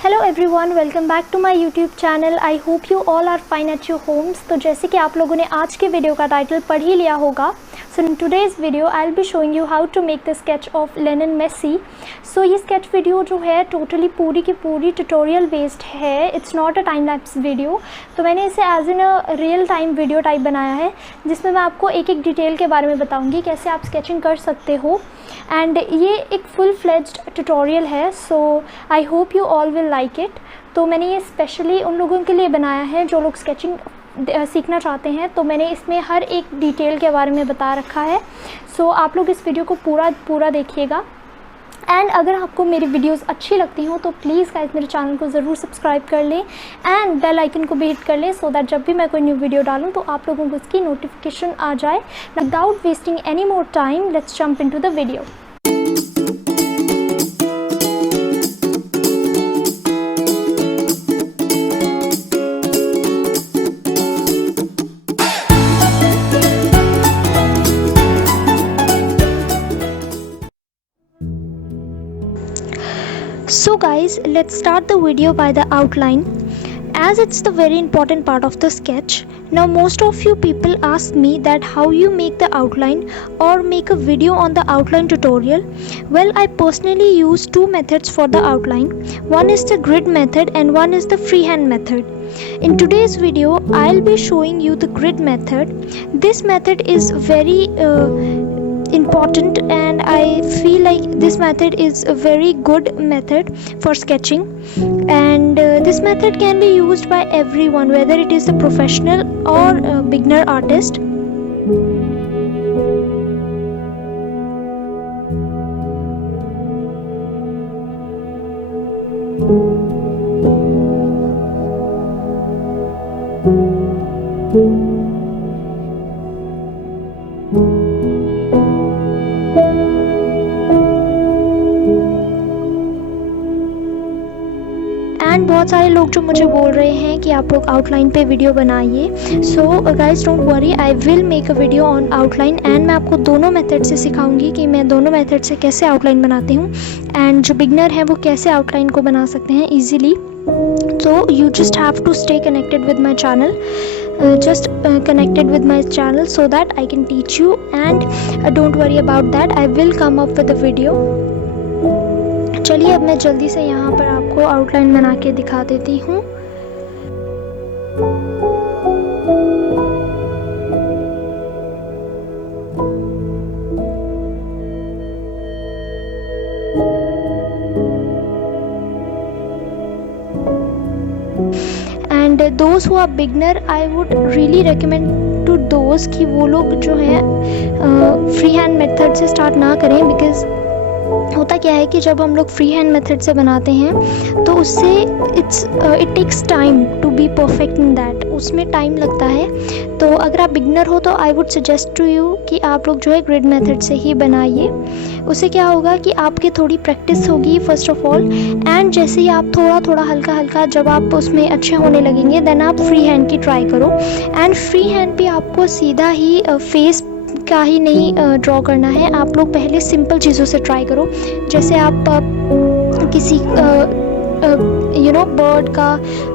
Hello everyone, welcome back to my YouTube channel. I hope you all are fine at your homes. तो जैसे कि आप लोगों ने आज के वीडियो का टाइटल पढ़ ही लिया होगा, so in today's video I will be showing you how to make the sketch of Lionel Messi. So ये स्केच वीडियो जो है टोटली पूरी की पूरी ट्यूटोरियल बेस्ड है, it's not a time lapse video. तो मैंने इसे as in a real time video type बनाया है, जिसमें मैं आपको एक एक डिटेल के बारे में बताऊँगी कैसे आप स्केचिंग कर सकते हो। एंड ये एक फुल फ्लेज्ड ट्यूटोरियल है, so I hope you all will like it. तो मैंने ये स्पेशली उन लोगों के लिए बनाया है जो लोग स्केचिंग सीखना चाहते हैं। तो मैंने इसमें हर एक डिटेल के बारे में बता रखा है। सो आप लोग इस वीडियो को पूरा देखिएगा। एंड अगर आपको मेरी वीडियोस अच्छी लगती हों तो प्लीज़ गाइस मेरे चैनल को ज़रूर सब्सक्राइब कर लें एंड बेल आइकन को भी हिट कर लें, सो दैट जब भी मैं कोई न्यू वीडियो डालूं तो आप लोगों को उसकी नोटिफिकेशन आ जाए। Without wasting any more time, let's jump into the video. So guys, let's start the video by the outline, as it's the very important part of the sketch. Now most of you people ask me that how you make the outline or make a video on the outline tutorial. Well, I personally use two methods for the outline. One is the grid method and one is the freehand method. In today's video, I'll be showing you the grid method. This method is very important, and I feel like this method is a very good method for sketching, and this method can be used by everyone, whether it is a professional or a beginner artist. And बहुत सारे लोग जो मुझे बोल रहे हैं कि आप लोग आउटलाइन पे वीडियो बनाइए। So guys don't worry, I will make a video on outline, and मैं आपको दोनों मेथड से सिखाऊंगी कि मैं दोनों मेथड से कैसे आउटलाइन बनाती हूँ, एंड जो बिगनर हैं वो कैसे आउटलाइन को बना सकते हैं easily. So you just have to stay connected with my channel, connected with my channel so that I can teach you, and don't worry about that, I will come up with a video. चलिए अब मैं जल्दी से यहाँ पर आपको outline बना के दिखा देती हूँ। And those who are beginner, I would really recommend to those कि वो लोग जो है फ्री हैंड मेथड से स्टार्ट ना करें, बिकॉज होता क्या है कि जब हम लोग फ्री हैंड मेथड से बनाते हैं तो उससे it takes time to be perfect in that, उसमें टाइम लगता है। तो अगर आप बिगनर हो तो I would suggest to you कि आप लोग जो है ग्रिड मेथड से ही बनाइए। उससे क्या होगा कि आपकी थोड़ी प्रैक्टिस होगी फर्स्ट ऑफ ऑल, एंड जैसे ही आप थोड़ा हल्का जब आप उसमें अच्छे होने लगेंगे देन आप फ्री हैंड की ट्राई करो। एंड फ्री हैंड पे आपको सीधा ही फेस का ही नहीं ड्रॉ करना है, आप लोग पहले सिंपल चीज़ों से ट्राई करो। जैसे आप किसी बर्ड का,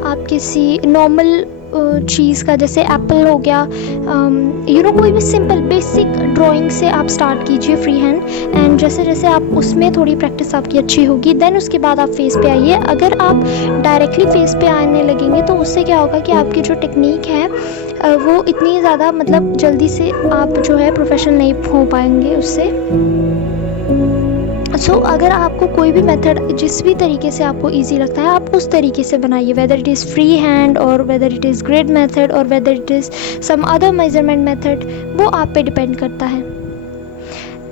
आप किसी नॉर्मल चीज़ का, जैसे एप्पल हो गया, कोई भी सिंपल बेसिक ड्राइंग से आप स्टार्ट कीजिए फ्री हैंड, एंड जैसे जैसे आप उसमें थोड़ी प्रैक्टिस आपकी अच्छी होगी देन उसके बाद आप फेस पे आइए। अगर आप डायरेक्टली फेस पे आने लगेंगे तो उससे क्या होगा कि आपकी जो टेक्निक है वो इतनी ज़्यादा जल्दी से आप जो है प्रोफेशनल नहीं हो पाएंगे उससे। सो अगर आपको कोई भी मेथड जिस भी तरीके से आपको इजी लगता है आप उस तरीके से बनाइए, whether it is free hand और whether it is grid method और whether it is some other measurement method, वो आप पे डिपेंड करता है।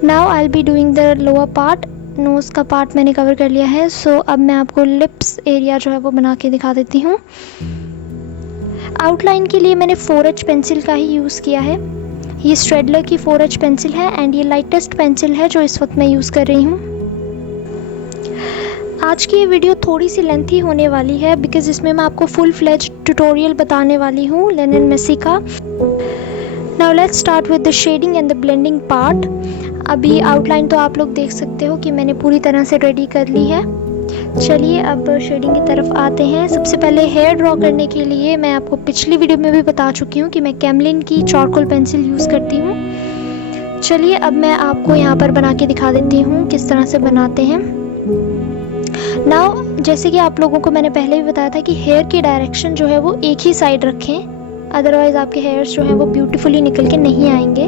Now I will be doing the lower part, nose का पार्ट मैंने कवर कर लिया है। सो अब मैं आपको लिप्स एरिया जो है वो बना के दिखा देती हूँ। आउटलाइन के लिए मैंने 4H पेंसिल का ही यूज़ किया है। ये स्ट्रेडलर की 4H पेंसिल है एंड ये लाइटेस्ट पेंसिल है जो इस वक्त मैं यूज़ कर रही हूँ। आज की ये वीडियो थोड़ी सी लेंथी होने वाली है बिकॉज इसमें मैं आपको फुल फ्लेज ट्यूटोरियल बताने वाली हूँ लियोनेल मेसी का। Now let's start with the shading and the blending part. अभी आउटलाइन तो आप लोग देख सकते हो कि मैंने पूरी तरह से रेडी कर ली है। चलिए अब शेडिंग की तरफ आते हैं। सबसे पहले हेयर ड्रॉ करने के लिए मैं आपको पिछली वीडियो में भी बता चुकी हूँ कि मैं कैमलिन की चारकोल पेंसिल यूज़ करती हूँ। चलिए अब मैं आपको यहाँ पर बना के दिखा देती हूँ किस तरह से बनाते हैं। नाउ जैसे कि आप लोगों को मैंने पहले भी बताया था कि हेयर की डायरेक्शन जो है वो एक ही साइड रखें, अदरवाइज़ आपके हेयर्स जो हैं वो ब्यूटीफुली निकल के नहीं आएंगे।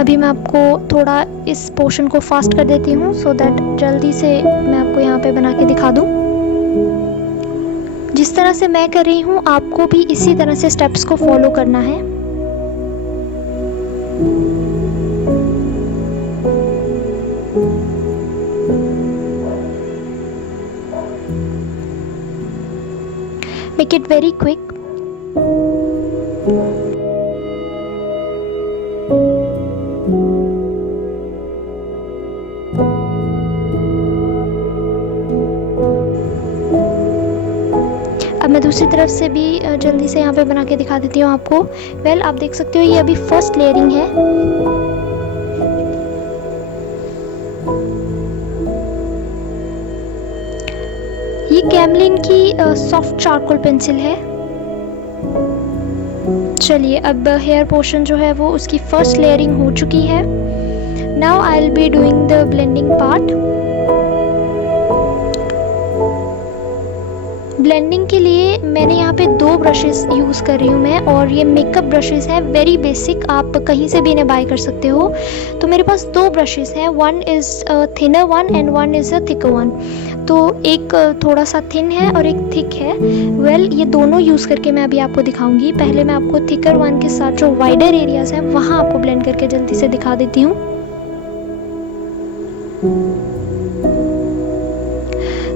अभी मैं आपको थोड़ा इस पोर्शन को फास्ट कर देती हूँ सो दैट जल्दी से मैं आपको यहाँ पे बना के दिखा दूँ। जिस तरह से मैं कर रही हूँ आपको भी इसी तरह से स्टेप्स को फॉलो करना है। Make it very quick. अब मैं दूसरी तरफ से भी जल्दी से यहाँ पे बना के दिखा देती हूँ आपको। वेल आप देख सकते हो ये अभी फर्स्ट लेयरिंग है। ये कैमलिन की सॉफ्ट चारकोल पेंसिल है। चलिए अब हेयर पोर्शन जो है वो उसकी फर्स्ट लेयरिंग हो चुकी है। Now I will be doing the blending part. Blending के लिए मैंने यहाँ पे 2 ब्रशेस यूज़ कर रही हूँ मैं, और ये मेकअप ब्रशेस हैं, वेरी बेसिक, आप कहीं से भी इन्हें बाय कर सकते हो। तो मेरे पास 2 ब्रशेस हैं, one is thinner one and one is a thicker one. तो एक थोड़ा सा थिन है और एक थिक है। वेल ये दोनों यूज़ करके मैं अभी आपको दिखाऊंगी। पहले मैं आपको थिकर वन के साथ जो वाइडर एरियाज़ हैं वहाँ आपको ब्लेंड करके जल्दी से दिखा देती हूँ।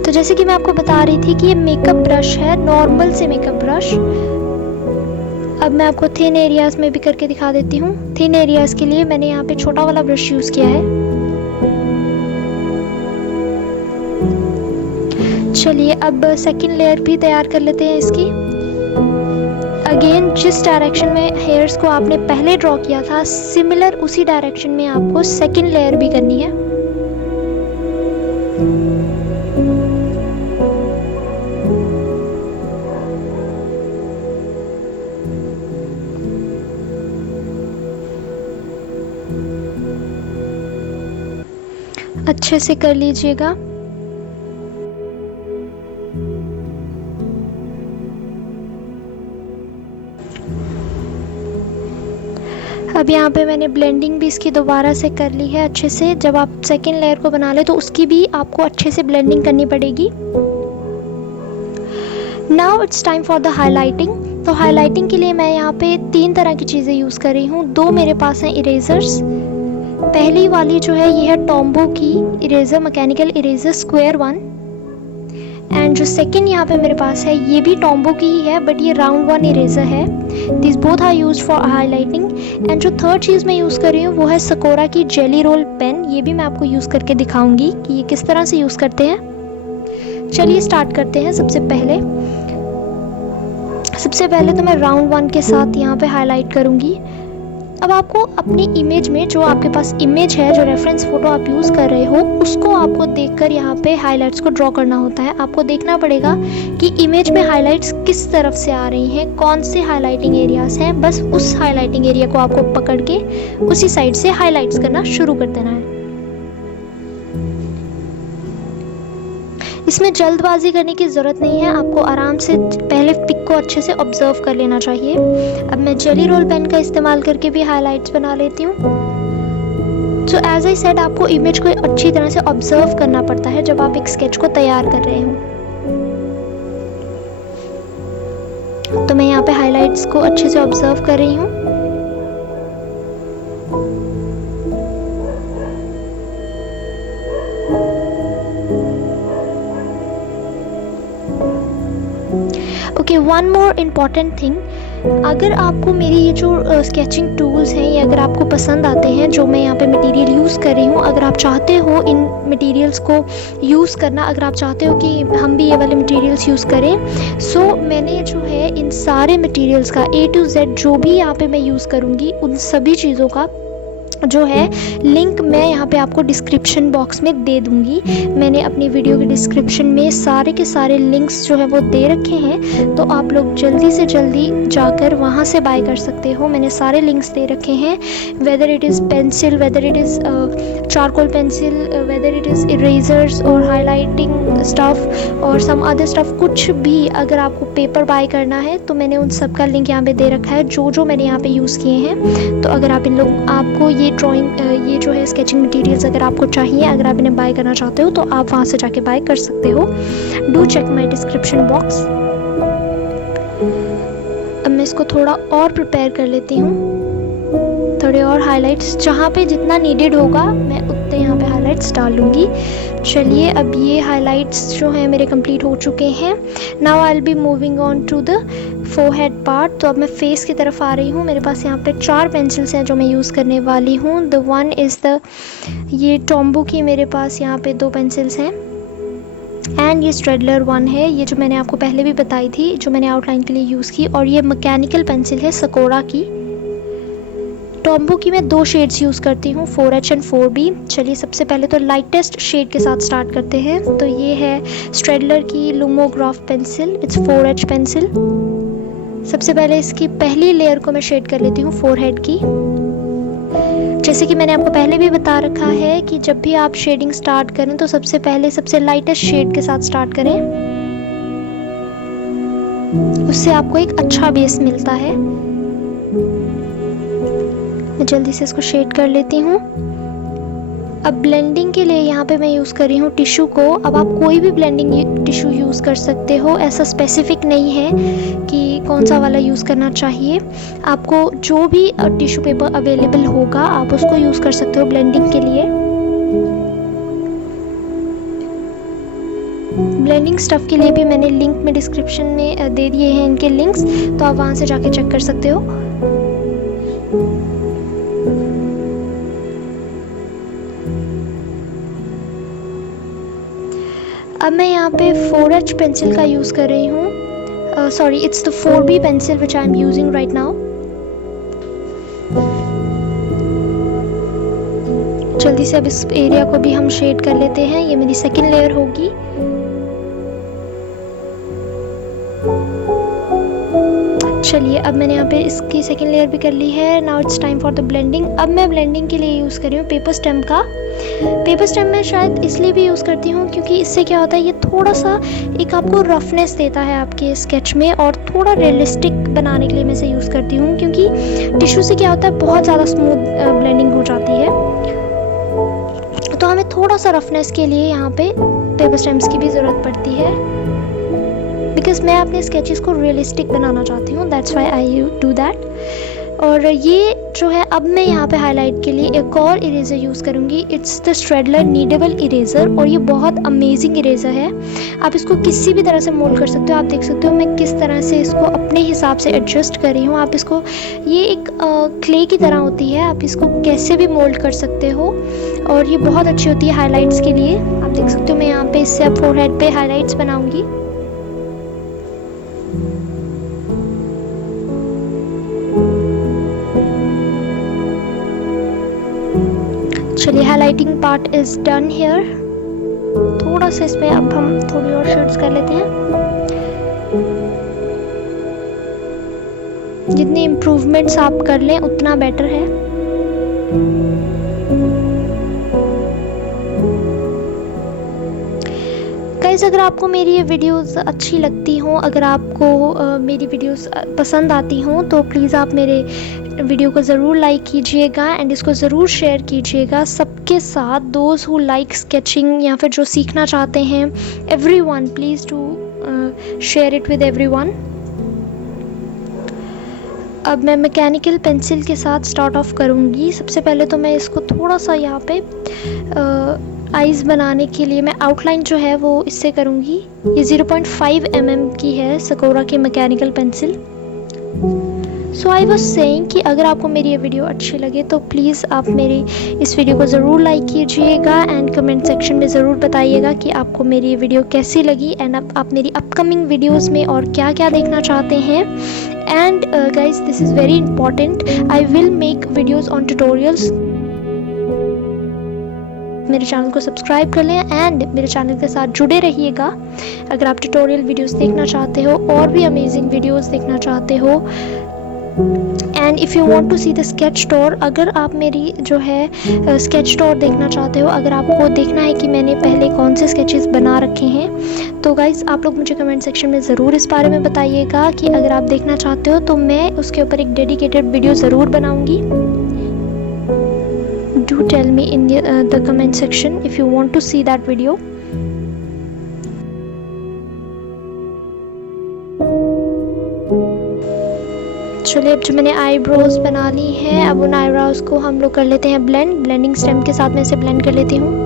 तो जैसे कि मैं आपको बता रही थी कि ये मेकअप ब्रश है, नॉर्मल से मेकअप ब्रश। अब मैं आपको थिन एरियाज़ में भी करके दिखा देती हूँ। थिन एरियाज़ के लिए मैंने यहाँ पे छोटा वाला ब्रश यूज़ किया है। चलिए अब सेकंड लेयर भी तैयार कर लेते हैं इसकी। अगेन जिस डायरेक्शन में हेयर्स को आपने पहले ड्रॉ किया था सिमिलर उसी डायरेक्शन में आपको सेकंड लेयर भी करनी है। अच्छे से कर लीजिएगा। अब यहाँ पे मैंने ब्लेंडिंग भी इसकी दोबारा से कर ली है अच्छे से। जब आप सेकेंड लेयर को बना ले तो उसकी भी आपको अच्छे से ब्लेंडिंग करनी पड़ेगी। Now it's time for the highlighting. तो हाईलाइटिंग के लिए मैं यहाँ पे 3 तरह की चीज़ें यूज़ कर रही हूँ। 2 मेरे पास हैं इरेजर्स। पहली वाली जो है ये है टॉम्बो की eraser, mechanical eraser square 1। And जो सेकंड यहाँ पे मेरे पास है ये भी टॉम्बो की ही है, बट ये राउंड 1 इरेजर है। This both are used for highlighting. And जो थर्ड चीज़ मैं यूज़ कर रही हूँ वो है सकोरा की जेली रोल पेन। ये भी मैं आपको यूज़ करके दिखाऊंगी कि ये किस तरह से यूज़ करते हैं। चलिए स्टार्ट करते हैं। सबसे पहले तो मैं राउंड 1 के साथ यहाँ पे हाईलाइट करूँगी। अब आपको अपनी इमेज में जो आपके पास इमेज है, जो रेफरेंस फ़ोटो आप यूज़ कर रहे हो, उसको आपको देखकर यहाँ पे हाइलाइट्स को ड्रॉ करना होता है। आपको देखना पड़ेगा कि इमेज में हाइलाइट्स किस तरफ से आ रही हैं, कौन से हाइलाइटिंग एरियाज़ हैं। बस उस हाइलाइटिंग एरिया को आपको पकड़ के उसी साइड से हाइलाइट्स करना शुरू कर देना है। इसमें जल्दबाजी करने की ज़रूरत नहीं है, आपको आराम से पहले पिक को अच्छे से ऑब्जर्व कर लेना चाहिए। अब मैं जेली रोल पेन का इस्तेमाल करके भी हाइलाइट्स बना लेती हूँ। सो एज आई सेड, आपको इमेज को अच्छी तरह से ऑब्जर्व करना पड़ता है जब आप एक स्केच को तैयार कर रहे हो। तो मैं यहाँ पे हाइलाइट्स को अच्छे से ऑब्जर्व कर रही हूँ। Okay, one more important thing, अगर आपको मेरी ये जो स्केचिंग टूल्स हैं ये अगर आपको पसंद आते हैं, जो मैं यहाँ पे मटेरियल यूज़ कर रही हूँ, अगर आप चाहते हो इन मटेरियल्स को यूज़ करना, अगर आप चाहते हो कि हम भी ये वाले मटेरियल्स यूज़ करें, सो मैंने जो है इन सारे मटेरियल्स का A to Z जो भी यहाँ पे मैं यूज़ करूँगी उन सभी चीज़ों का जो है लिंक मैं यहाँ पे आपको डिस्क्रिप्शन बॉक्स में दे दूँगी। मैंने अपनी वीडियो के डिस्क्रिप्शन में सारे के सारे लिंक्स जो है वो दे रखे हैं, तो आप लोग जल्दी से जल्दी जाकर वहाँ से बाय कर सकते हो। मैंने सारे लिंक्स दे रखे हैं, weather it is pencil, weather it is charcoal pencil, weather it is erasers और हाईलाइटिंग स्टफ़ और सम अदर स्टफ़, कुछ भी अगर आपको पेपर बाय करना है तो मैंने उन सब का लिंक यहाँ पे दे रखा है, जो मैंने यहाँ पे यूज़ किए हैं। तो अगर आपको ये ड्राइंग ये जो है स्केचिंग मटेरियल्स अगर आपको चाहिए, अगर आप इन्हें बाय करना चाहते हो तो आप वहाँ से जाके बाय कर सकते हो। Do check my description box. अब मैं इसको थोड़ा और प्रिपेयर कर लेती हूँ, थोड़े और हाइलाइट्स, जहाँ पे जितना नीडेड होगा मैं उतने यहाँ पे हाइलाइट्स डाल लूँगी। चलिए, अब ये हाइलाइट्स जो हैं मेरे कंप्लीट हो चुके हैं। Now I will be moving on to the forehead part. तो अब मैं फेस की तरफ आ रही हूँ। मेरे पास यहाँ पे 4 पेंसिल्स हैं जो मैं यूज़ करने वाली हूँ। द वन इज़ ये टॉम्बो की मेरे पास यहाँ पे 2 पेंसिल्स हैं एंड ये स्ट्रेडलर 1 है, ये जो मैंने आपको पहले भी बताई थी, जो मैंने आउटलाइन के लिए यूज़ की। और ये मैकेनिकल पेंसिल है सकोरा की। टॉम्बो की मैं 2 शेड्स यूज़ करती हूँ, 4H एंड 4B। चलिए, सबसे पहले तो लाइटेस्ट शेड के साथ स्टार्ट करते हैं। तो ये है स्ट्रेडलर की लुमोग्राफ पेंसिल, इट्स 4H पेंसिल। सबसे पहले इसकी पहली लेयर को मैं शेड कर लेती हूँ फोरहेड की। जैसे कि मैंने आपको पहले भी बता रखा है कि जब भी आप शेडिंग स्टार्ट करें तो सबसे पहले सबसे लाइटेस्ट शेड के साथ स्टार्ट करें, उससे आपको एक अच्छा बेस मिलता है। मैं जल्दी से इसको शेड कर लेती हूँ। अब ब्लेंडिंग के लिए यहाँ पे मैं यूज़ कर रही हूँ टिश्यू को। अब आप कोई भी ब्लेंडिंग टिश्यू यूज़ कर सकते हो, ऐसा स्पेसिफिक नहीं है कि कौन सा वाला यूज़ करना चाहिए। आपको जो भी टिश्यू पेपर अवेलेबल होगा आप उसको यूज़ कर सकते हो ब्लेंडिंग के लिए। ब्लेंडिंग स्टफ़ के लिए भी मैंने लिंक में डिस्क्रिप्शन में दे दिए हैं इनके लिंक्स, तो आप वहाँ से जाके चेक कर सकते हो। अब मैं यहाँ पे 4H पेंसिल का यूज़ कर रही हूँ। Sorry, it's the 4B pencil which I am using right now. जल्दी से अब इस एरिया को भी हम शेड कर लेते हैं। ये मेरी सेकेंड लेयर होगी। चलिए, अब मैंने यहाँ पे इसकी सेकेंड लेयर भी कर ली है। Now it's time for the blending. अब मैं ब्लेंडिंग के लिए यूज़ कर रही हूँ पेपर स्टेम का। पेपर स्टेम मैं शायद इसलिए भी यूज़ करती हूँ क्योंकि इससे क्या होता है, ये थोड़ा सा एक आपको रफनेस देता है आपके स्केच में, और थोड़ा रियलिस्टिक बनाने के लिए मैं इसे यूज़ करती हूँ। क्योंकि टिश्यू से क्या होता है, बहुत ज़्यादा स्मूथ ब्लेंडिंग हो जाती है, तो हमें थोड़ा सा रफनेस के लिए यहाँ पे पेपर स्टेम्स की भी ज़रूरत पड़ती है, बिकॉज मैं अपने स्केचेस को रियलिस्टिक बनाना चाहती हूँ। That's why I do that. और ये जो है, अब मैं यहाँ पे हाईलाइट के लिए एक और इरेज़र यूज़ करूँगी। इट्स द स्ट्रेडलर नीडेबल इरेज़र, और ये बहुत अमेजिंग इरेज़र है। आप इसको किसी भी तरह से मोल्ड कर सकते हो। आप देख सकते हो मैं किस तरह से इसको अपने हिसाब से एडजस्ट कर रही हूँ। आप इसको, ये एक क्ले की तरह होती है, आप इसको कैसे भी मोल्ड कर सकते हो, और ये बहुत अच्छी होती है हाईलाइट्स के लिए। आप देख सकते हो मैं यहाँ पे इससे अब फोरहेड पे हाईलाइट्स बनाऊँगी। चलिए, highlighting part is done here. थोड़ा सा इसमें अब हम थोड़ी और शेड्स कर लेते हैं। जितनी इम्प्रूवमेंट्स आप कर लें उतना बेटर है। गाइस, अगर आपको मेरी ये वीडियोस अच्छी लगती हों, अगर आपको मेरी वीडियोस पसंद आती हों, तो प्लीज़ आप मेरे वीडियो को ज़रूर लाइक कीजिएगा एंड इसको ज़रूर शेयर कीजिएगा सबके साथ। दोज हु लाइक स्केचिंग या फिर जो सीखना चाहते हैं, everyone, please do share it with everyone. अब मैं मैकेनिकल पेंसिल के साथ स्टार्ट ऑफ करूँगी। सबसे पहले तो मैं इसको थोड़ा सा यहाँ पे आइज़ बनाने के लिए मैं आउटलाइन जो है वो इससे करूँगी। ये 0.5 mm की है सकोरा की mechanical pencil. So I was saying कि अगर आपको मेरी ये वीडियो अच्छी लगे तो प्लीज़ आप मेरी इस वीडियो को ज़रूर लाइक कीजिएगा एंड कमेंट सेक्शन में ज़रूर बताइएगा कि आपको मेरी ये वीडियो कैसी लगी एंड आप मेरी अपकमिंग वीडियोस में और क्या क्या देखना चाहते हैं। And guys, this is very important, I will make videos on tutorials. मेरे चैनल को सब्सक्राइब कर लें एंड मेरे चैनल के साथ जुड़े रहिएगा। अगर आप ट्यूटोरियल वीडियोस देखना चाहते हो और भी अमेजिंग वीडियोस देखना चाहते हो, and if you want to see the sketch tour, अगर आप मेरी जो है स्केच टूर देखना चाहते हो, अगर आपको देखना है कि मैंने पहले कौन से स्केचेस बना रखे हैं, तो गाइज़ आप लोग मुझे कमेंट सेक्शन में ज़रूर इस बारे में बताइएगा कि अगर आप देखना चाहते हो तो मैं उसके ऊपर एक डेडिकेटेड वीडियो ज़रूर बनाऊँगी। Do tell me in the comment section if you want to see that video. चलिए, अब जो मैंने आईब्रोज बना ली हैं, अब उन आईब्रोज को हम लोग कर लेते हैं ब्लेंडिंग स्टेम के साथ मैं इसे ब्लेंड कर लेती हूँ।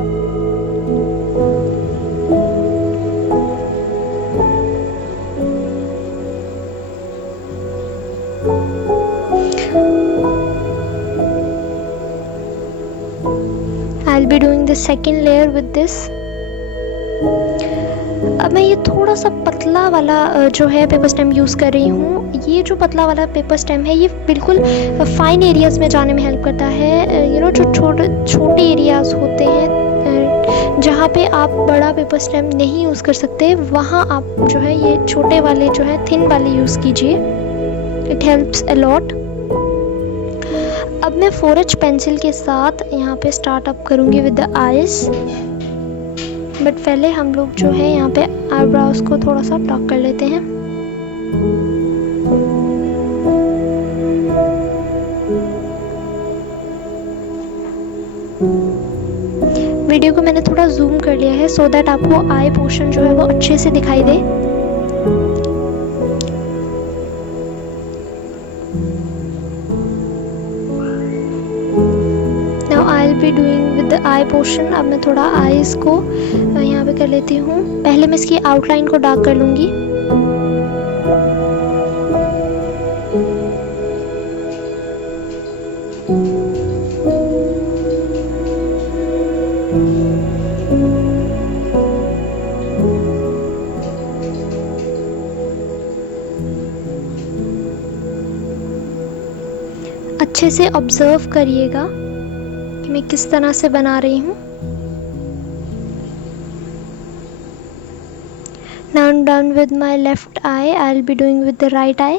I'll be doing the second layer with this। अब मैं ये थोड़ा सा पतला वाला जो है पेपर स्टेम यूज़ कर रही हूँ। ये जो पतला वाला पेपर स्टेम है ये बिल्कुल फाइन एरियाज़ में जाने में हेल्प करता है। यू नो, जो छोटे एरियाज़ होते हैं जहाँ पे आप बड़ा पेपर स्टेम नहीं यूज़ कर सकते, वहाँ आप जो है ये छोटे वाले जो है थिन वाले यूज़ कीजिए। It helps a lot. अब मैं 4H पेंसिल के साथ यहाँ पे स्टार्ट अप करूँगी विद द आइज़, बट पहले हम लोग जो है यहाँ पे आईब्रोज को थोड़ा सा डार्क कर लेते हैं। वीडियो को मैंने थोड़ा जूम कर लिया है सो दैट आपको आई पोर्शन जो है वो अच्छे से दिखाई दे। Now I will be doing with the eye portion. अब मैं थोड़ा आईज को यहाँ पे कर लेती हूँ। पहले मैं इसकी आउटलाइन को डार्क कर लूँगी। अच्छे से ऑब्जर्व करिएगा कि मैं किस तरह से बना रही हूँ। Now I'm done with my left eye. I'll be doing with the right eye.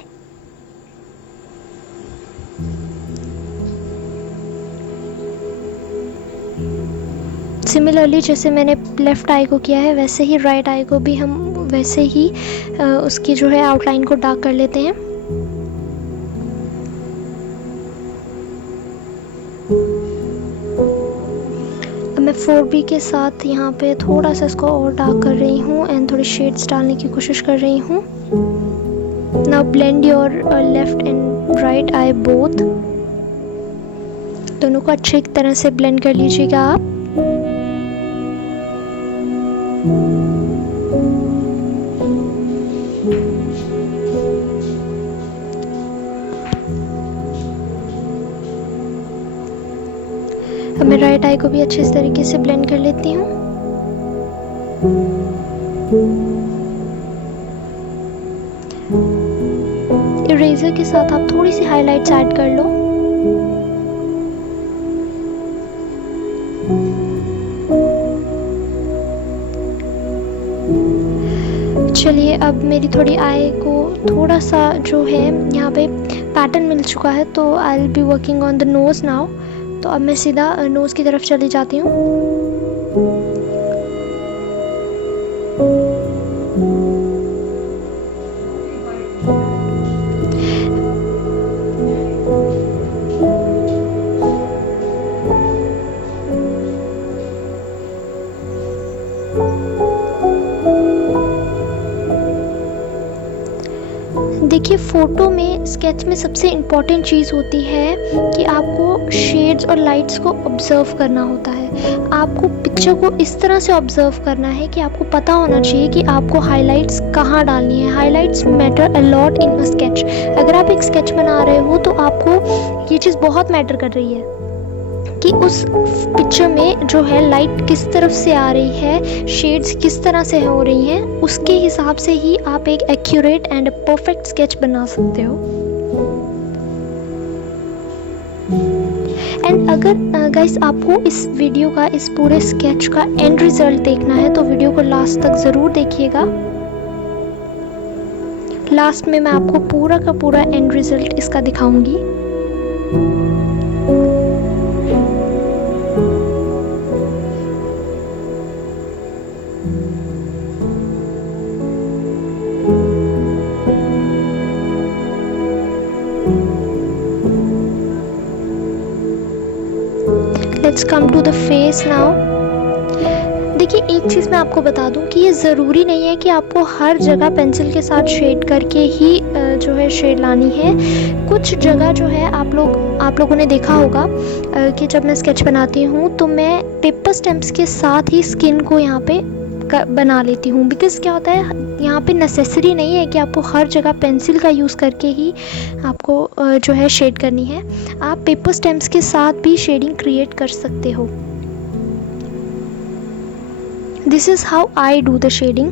Similarly जैसे मैंने लेफ़्ट आई को किया है वैसे ही राइट आई को भी हम वैसे ही उसकी जो है आउटलाइन को डार्क कर लेते हैं। मैं 4B के साथ यहाँ पे थोड़ा सा इसको और डार्क कर रही हूँ एंड थोड़ी शेड्स डालने की कोशिश कर रही हूँ। Now blend your left and right I both. दोनों को अच्छी तरह से ब्लेंड कर लीजिएगा आप। अब मैं राइट आई को भी अच्छे इस तरीके से ब्लेंड कर लेती हूँ। इरेजर के साथ आप थोड़ी सी हाइलाइट्स ऐड कर लो। चलिए, अब मेरी थोड़ी आई को थोड़ा सा जो है यहाँ पे पैटर्न मिल चुका है, तो I will be working on the nose now. तो अब मैं सीधा नोज़ की तरफ चली जाती हूँ। देखिए, फ़ोटो में स्केच में सबसे इम्पॉर्टेंट चीज़ होती है कि आपको शेड्स और लाइट्स को ऑब्ज़र्व करना होता है। आपको पिक्चर को इस तरह से ऑब्ज़र्व करना है कि आपको पता होना चाहिए कि आपको हाइलाइट्स कहाँ डालनी है। Highlights matter a lot in a sketch. अगर आप एक स्केच बना रहे हो तो आपको ये चीज़ बहुत मैटर कर रही है कि उस पिक्चर में जो है लाइट किस तरफ से आ रही है, शेड्स किस तरह से हो रही हैं, उसके हिसाब से ही आप एक एक्यूरेट एंड परफेक्ट स्केच बना सकते हो। एंड अगर गाइस आपको इस वीडियो का, इस पूरे स्केच का एंड रिजल्ट देखना है तो वीडियो को लास्ट तक ज़रूर देखिएगा। लास्ट में मैं आपको पूरा का पूरा एंड रिजल्ट इसका दिखाऊंगी। Let's come to the face now. देखिए एक चीज़ मैं आपको बता दूं कि ये ज़रूरी नहीं है कि आपको हर जगह पेंसिल के साथ शेड करके ही जो है शेड लानी है। कुछ जगह जो है आप लोगों ने देखा होगा कि जब मैं स्केच बनाती हूँ तो मैं पेपर स्टैम्प्स के साथ ही स्किन को यहाँ पे बना लेती हूँ। बिकॉज़ क्या होता है, यहाँ पे नेसेसरी नहीं है कि आपको हर जगह पेंसिल का यूज़ करके ही आपको जो है शेड करनी है। आप पेपर स्टैम्प्स के साथ भी शेडिंग क्रिएट कर सकते हो। This is how I do the shading.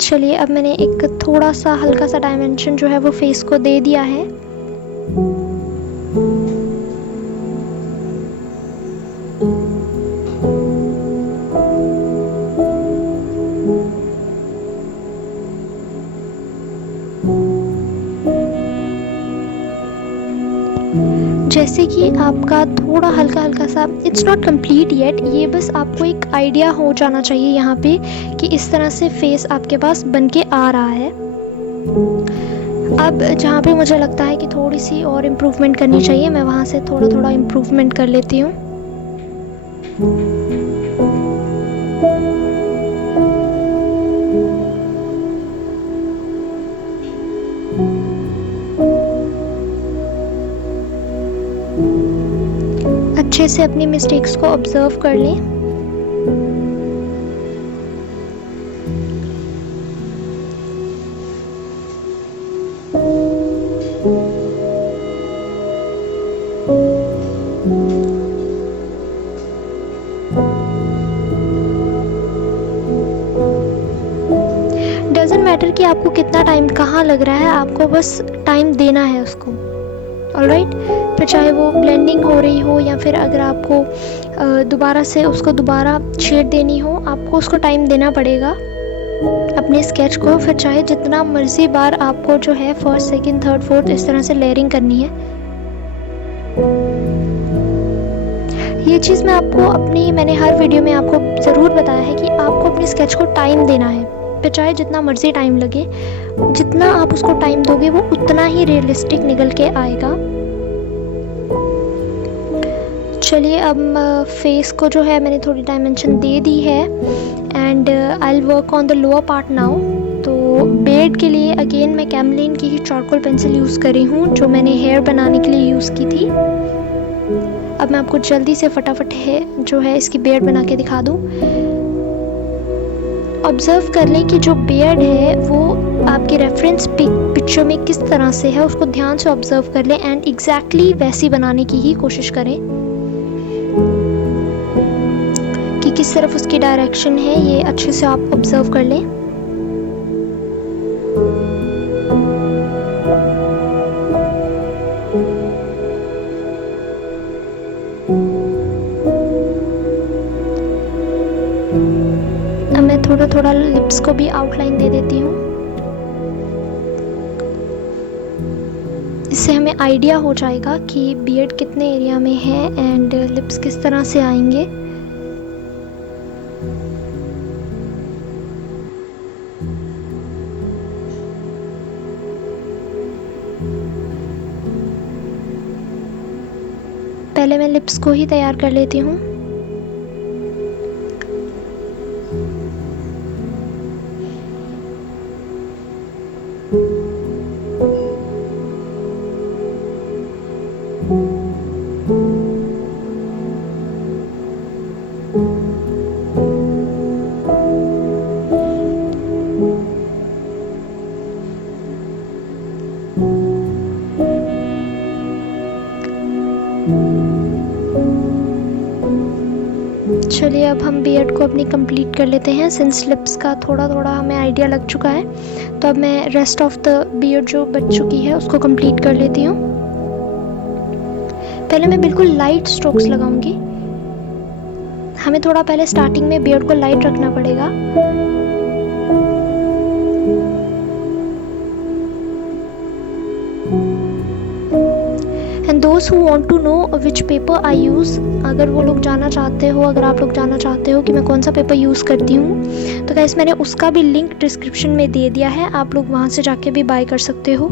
चलिए अब मैंने एक थोड़ा सा हल्का सा डायमेंशन जो है वो फेस को दे दिया है। जैसे कि आपका थोड़ा हल्का हल्का सा, इट्स नॉट कंप्लीट येट, ये बस आपको एक आइडिया हो जाना चाहिए यहाँ पे कि इस तरह से फेस आपके पास बन के आ रहा है। अब जहाँ पे मुझे लगता है कि थोड़ी सी और इम्प्रूवमेंट करनी चाहिए, मैं वहाँ से थोड़ा थोड़ा इम्प्रूवमेंट कर लेती हूँ। अच्छे से अपनी मिस्टेक्स को ऑब्जर्व कर लें। डजंट मैटर कि आपको कितना टाइम कहाँ लग रहा है, आपको बस टाइम देना है उसको। ऑलराइट, फिर चाहे वो ब्लेंडिंग हो रही हो या फिर अगर आपको दोबारा से उसको दोबारा शेड देनी हो, आपको उसको टाइम देना पड़ेगा अपने स्केच को। फिर चाहे जितना मर्जी बार आपको जो है फर्स्ट, सेकंड, थर्ड, फोर्थ इस तरह से लेयरिंग करनी है। ये चीज़ मैंने हर वीडियो में आपको ज़रूर बताया है कि आपको अपने स्केच को टाइम देना है। फिर चाहे जितना मर्जी टाइम लगे, जितना आप उसको टाइम दोगे वो उतना ही रियलिस्टिक निकल के आएगा। चलिए अब फेस को जो है मैंने थोड़ी डायमेंशन दे दी है and I will work on the lower part now. तो बेड के लिए अगेन मैं कैमलिन की ही चारकोल पेंसिल यूज़ कर रही हूँ, जो मैंने हेयर बनाने के लिए यूज़ की थी। अब मैं आपको जल्दी से फटाफट जो है इसकी बेड बना के दिखा दूँ। ऑब्ज़र्व कर लें कि जो बियर्ड है वो आपके रेफरेंस पिक्चर में किस तरह से है, उसको ध्यान से ऑब्ज़र्व कर लें एंड एग्जैक्टली वैसी बनाने की ही कोशिश करें कि किस तरफ उसकी डायरेक्शन है, ये अच्छे से आप ऑब्ज़र्व कर लें। अब मैं थोड़ा थोड़ा लिप्स को भी आउटलाइन दे देती हूँ, इससे हमें आइडिया हो जाएगा कि बियर्ड कितने एरिया में है एंड लिप्स किस तरह से आएंगे। पहले मैं लिप्स को ही तैयार कर लेती हूँ। चलिए अब हम बियर्ड को अपनी कंप्लीट कर लेते हैं। सिंस लिप्स का थोड़ा थोड़ा हमें आइडिया लग चुका है, तो अब मैं रेस्ट ऑफ द बियर्ड जो बच चुकी है उसको कंप्लीट कर लेती हूँ। पहले मैं बिल्कुल लाइट स्ट्रोक्स लगाऊंगी। हमें थोड़ा पहले स्टार्टिंग में बियर्ड को लाइट रखना पड़ेगा। And those who want to know which paper I use, अगर वो लोग जानना चाहते हो, अगर आप लोग जानना चाहते हो कि मैं कौन सा पेपर यूज़ करती हूँ, तो गाइस मैंने उसका भी लिंक डिस्क्रिप्शन में दे दिया है, आप लोग वहाँ से जाके भी बाय कर सकते हो।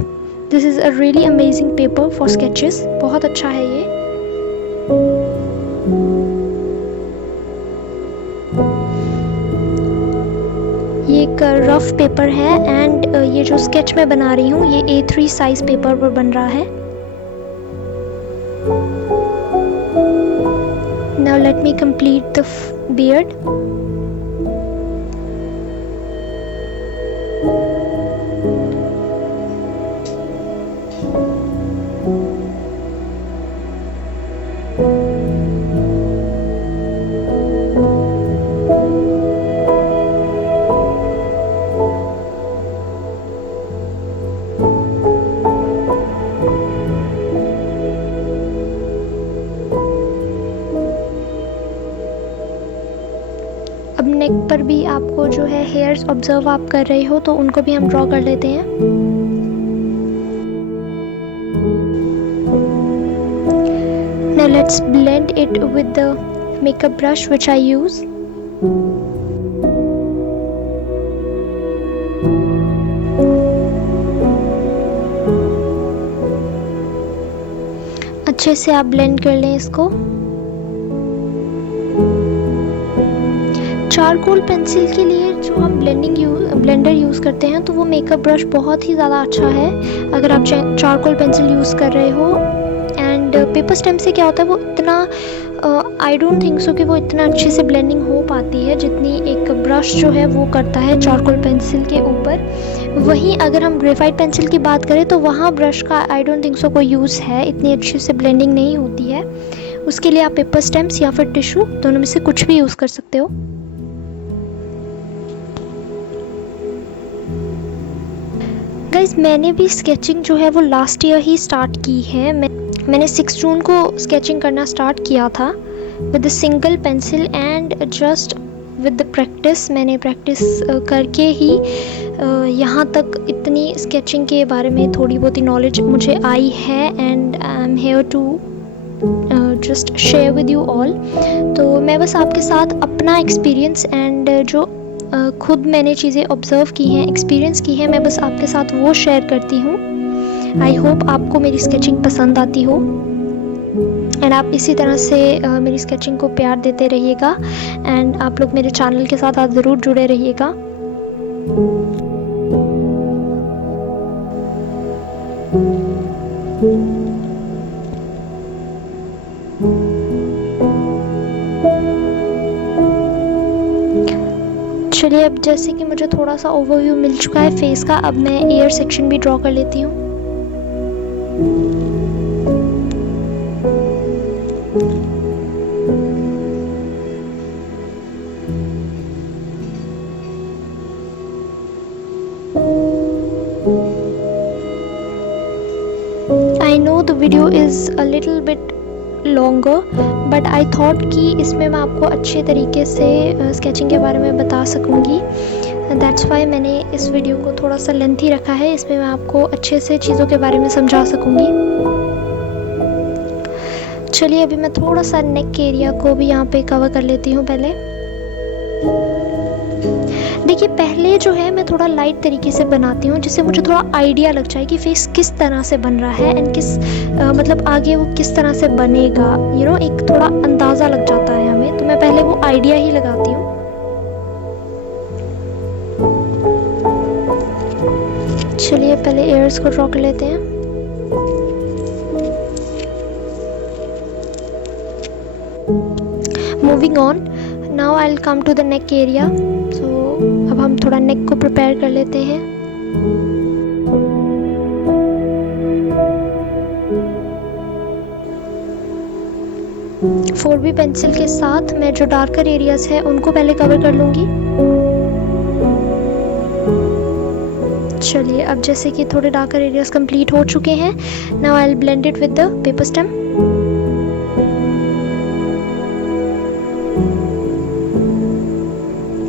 This is a really amazing paper for sketches, बहुत अच्छा है ये। ये एक रफ पेपर है एंड ये जो स्केच मैं बना रही हूँ ये A3 साइज पेपर पर बन रहा है। Now let me complete the beard. अब नेक पर भी आपको जो है हेयर्स ऑब्जर्व आप कर रहे हो तो उनको भी हम ड्रॉ कर लेते हैं। Now let's blend it with the makeup brush which I use. अच्छे से आप ब्लेंड कर लें इसको। चारकोल पेंसिल के लिए जो हम ब्लेंडर यूज़ करते हैं तो वो मेकअप ब्रश बहुत ही ज़्यादा अच्छा है अगर आप चारकोल पेंसिल यूज़ कर रहे हो। एंड पेपर स्टेम्प से क्या होता है वो इतना आई डोंट थिंक सो कि वो इतना अच्छे से ब्लेंडिंग हो पाती है जितनी एक ब्रश जो है वो करता है चारकोल पेंसिल के ऊपर। वहीं अगर हम ग्रेफाइट पेंसिल की बात करें तो वहाँ ब्रश का आई डोंट थिंक सो कोई यूज़ है, इतनी अच्छी से ब्लेंडिंग नहीं होती है। उसके लिए आप पेपर स्टेम्प्स या फिर टिश्यू दोनों में से कुछ भी यूज़ कर सकते हो। गाइज मैंने भी स्केचिंग जो है वो लास्ट ईयर ही स्टार्ट की है। मैंने 6 जून को स्केचिंग करना स्टार्ट किया था with the single pencil and just with the practice. मैंने प्रैक्टिस करके ही यहाँ तक इतनी स्केचिंग के बारे में थोड़ी बहुत ही नॉलेज मुझे आई है and I am here to just share with you all. तो मैं बस आपके साथ अपना एक्सपीरियंस एंड जो खुद मैंने चीज़ें ऑब्ज़र्व की हैं, एक्सपीरियंस की हैं, मैं बस आपके साथ वो शेयर करती हूँ। आई होप आपको मेरी स्केचिंग पसंद आती हो एंड आप इसी तरह से मेरी स्केचिंग को प्यार देते रहिएगा एंड आप लोग मेरे चैनल के साथ आज ज़रूर जुड़े रहिएगा। चलिए अब जैसे कि मुझे थोड़ा सा ओवरव्यू मिल चुका है फेस का, अब मैं ईयर सेक्शन भी ड्रॉ कर लेती हूँ। I know the video is a little bit longer but I thought कि इसमें मैं आपको अच्छे तरीके से स्केचिंग के बारे में बता सकूँगी। दैट्स वाई मैंने इस वीडियो को थोड़ा सा लेंथी रखा है, इसमें मैं आपको अच्छे से चीज़ों के बारे में समझा सकूँगी। चलिए अभी मैं थोड़ा सा नेक के एरिया को भी यहाँ पे कवर कर लेती हूँ। पहले देखिए पहले जो है मैं थोड़ा लाइट तरीके से बनाती हूँ जिससे मुझे थोड़ा आइडिया लग जाए कि फेस किस तरह से बन रहा है एंड किस मतलब आगे वो किस तरह से बनेगा, यू नो एक थोड़ा अंदाज़ा लग जाता है हमें, तो मैं पहले वो आइडिया ही लगाती हूँ। चलिए पहले एयर्स को ड्रॉ कर लेते हैं। Moving on, now I will come to the neck area. So अब हम थोड़ा नेक को प्रिपेयर कर लेते हैं। 4B पेंसिल के साथ मैं जो डार्कर एरियाज़ है उनको पहले कवर कर लूँगी। चलिए, अब जैसे कि थोड़े डार्कर एरियाज़ कंप्लीट हो चुके हैं, now I will blend it with the paper stem.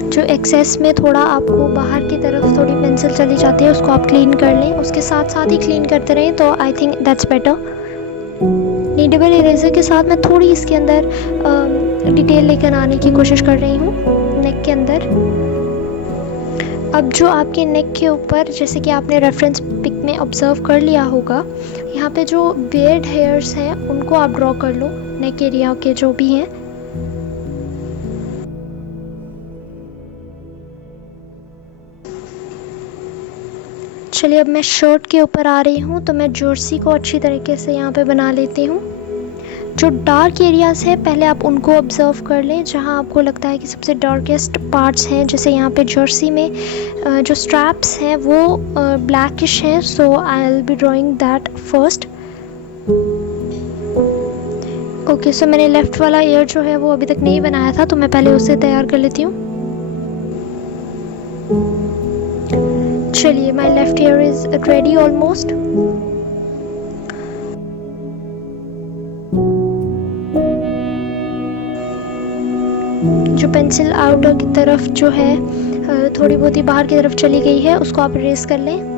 जो एक्सेस में थोड़ा आपको बाहर की तरफ थोड़ी पेंसिल चली जाती है उसको आप क्लीन कर लें, उसके साथ साथ ही क्लीन करते रहें तो I think that's better. Needable eraser के साथ मैं थोड़ी इसके अंदर डिटेल लेकर आने की कोशिश कर रही हूँ नेक के अंदर। अब जो आपके नेक के ऊपर, जैसे कि आपने रेफरेंस पिक में ऑब्जर्व कर लिया होगा, यहाँ पे जो बियर्ड हेयर्स हैं उनको आप ड्रॉ कर लो, नेक एरिया के जो भी हैं। चलिए, अब मैं शर्ट के ऊपर आ रही हूँ तो मैं जर्सी को अच्छी तरीके से यहाँ पे बना लेती हूँ। जो डार्क एरियाज़ है पहले आप उनको ऑब्जर्व कर लें, जहाँ आपको लगता है कि सबसे डार्केस्ट पार्ट्स हैं। जैसे यहाँ पे जर्सी में जो स्ट्रैप्स हैं वो ब्लैकिश हैं, so I will be drawing that first. Okay, so मैंने लेफ़्ट वाला एयर जो है वो अभी तक नहीं बनाया था, तो मैं पहले उसे तैयार कर लेती हूँ। चलिए, my left ear is ready almost. जो पेंसिल आउटर की तरफ जो है थोड़ी बहुत ही बाहर की तरफ चली गई है, उसको आप इरेज कर लें।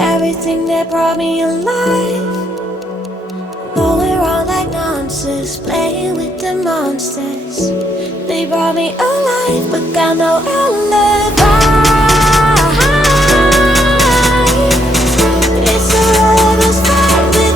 Everything that brought me alive, going wrong like nonsense, playing with the monsters. They brought me alive, but got no alibi.